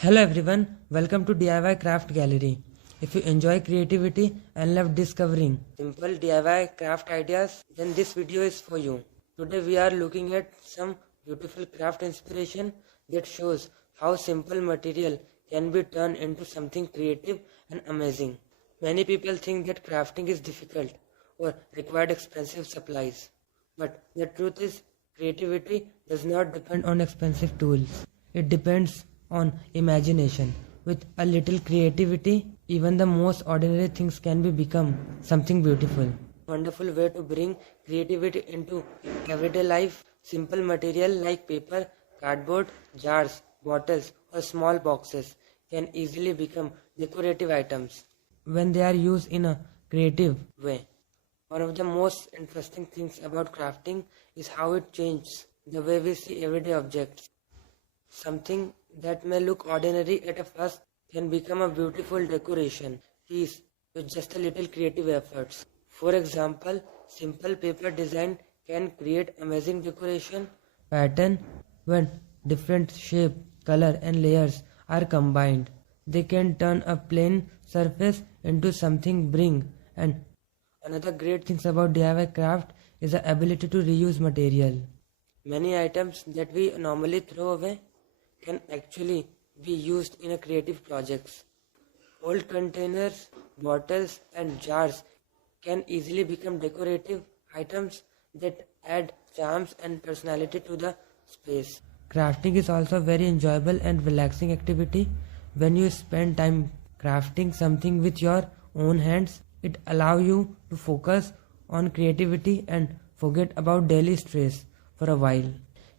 Hello everyone, welcome to DIY Craft Gallery. If you enjoy creativity and love discovering simple DIY craft ideas, then this video is for you. Today we are looking at some beautiful craft inspiration that shows how simple material can be turned into something creative and amazing. Many people think that crafting is difficult or required expensive supplies. But the truth is, creativity does not depend on expensive tools. It depends on imagination. With a little creativity, even the most ordinary things can become something beautiful. Wonderful way to bring creativity into everyday life. Simple material like paper, cardboard, jars, bottles, or small boxes can easily become decorative items when they are used in a creative way. One of the most interesting things about crafting is how it changes the way we see everyday objects. Something that may look ordinary at a first can become a beautiful decoration piece with just a little creative efforts. For example, simple paper design can create amazing decoration pattern when different shape, color and layers are combined. They can turn a plain surface into something bring. And another great thing about DIY craft is the ability to reuse material. Many items that we normally throw away can actually be used in a creative projects. Old containers, bottles and jars can easily become decorative items that add charms and personality to the space. Crafting is also a very enjoyable and relaxing activity. When you spend time crafting something with your own hands, it allows you to focus on creativity and forget about daily stress for a while.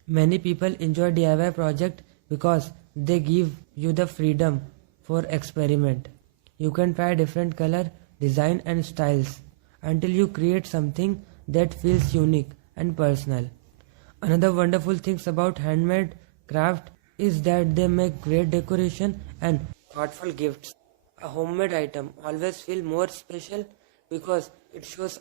Many people enjoy DIY projects because they give you the freedom for experiment. You can try different color, design and styles until you create something that feels unique and personal. Another wonderful thing about handmade craft is that they make great decoration and thoughtful gifts. A homemade item always feels more special because it shows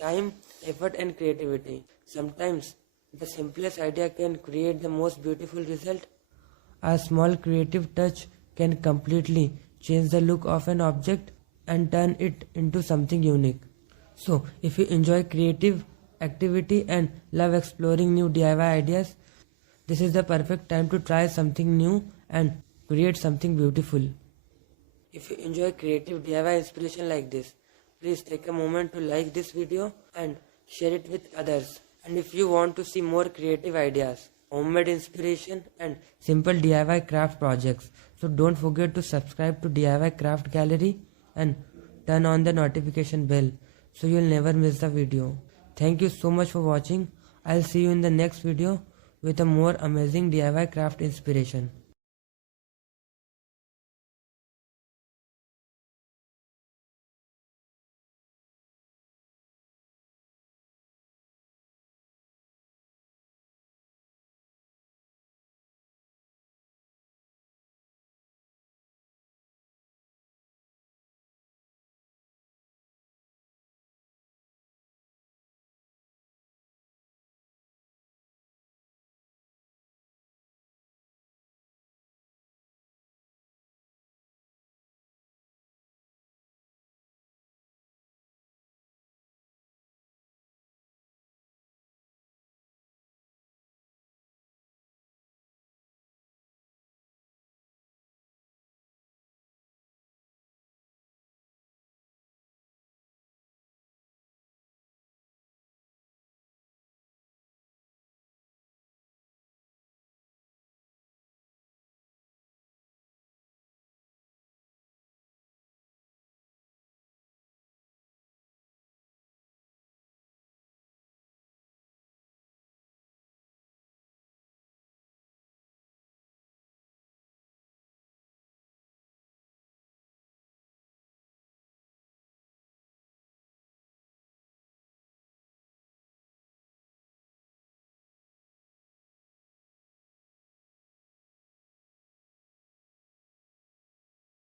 time, effort and creativity. Sometimes the simplest idea can create the most beautiful result. A small creative touch can completely change the look of an object and turn it into something unique. So, if you enjoy creative activity and love exploring new DIY ideas, this is the perfect time to try something new and create something beautiful. If you enjoy creative DIY inspiration like this, please take a moment to like this video and share it with others. And if you want to see more creative ideas, homemade inspiration and simple DIY craft projects, so don't forget to subscribe to DIY Craft Gallery and turn on the notification bell so you'll never miss the video. Thank you so much for watching. I'll see you in the next video with a more amazing DIY craft inspiration.